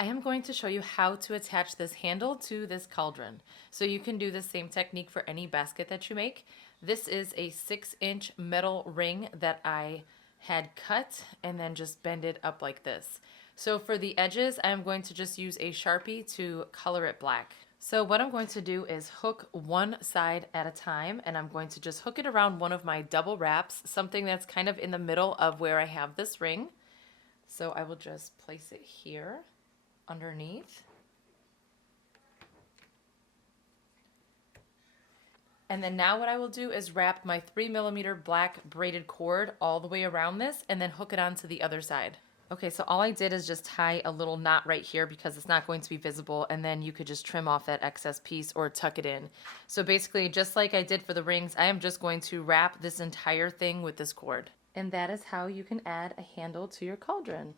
I am going to show you how to attach this handle to this cauldron. So you can do the same technique for any basket that you make. This is a 6-inch metal ring that I had cut and then just bend it up like this. So for the edges, I'm going to just use a Sharpie to color it black. So what I'm going to do is hook one side at a time, and I'm going to just hook it around one of my double wraps, something that's kind of in the middle of where I have this ring. So I will just place it here underneath. And then now what I will do is wrap my 3mm black braided cord all the way around this and then hook it onto the other side. Okay, so all I did is just tie a little knot right here because it's not going to be visible, and then you could just trim off that excess piece or tuck it in. So basically, just like I did for the rings, I am just going to wrap this entire thing with this cord. And that is how you can add a handle to your cauldron.